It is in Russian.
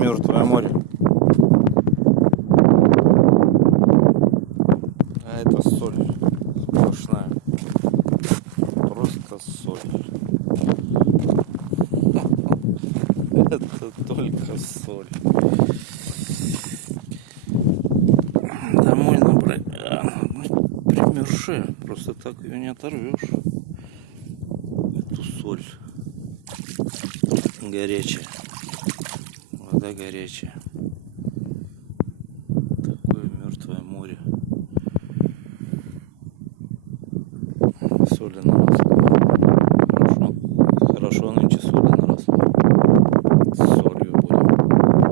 Мёртвое море. А это соль сплошная. Просто соль. Это только соль. Домой набрать. Примерши. Просто так ее не оторвешь. Эту соль. Горячая. Вода горячая. Такое мертвое море. Соли на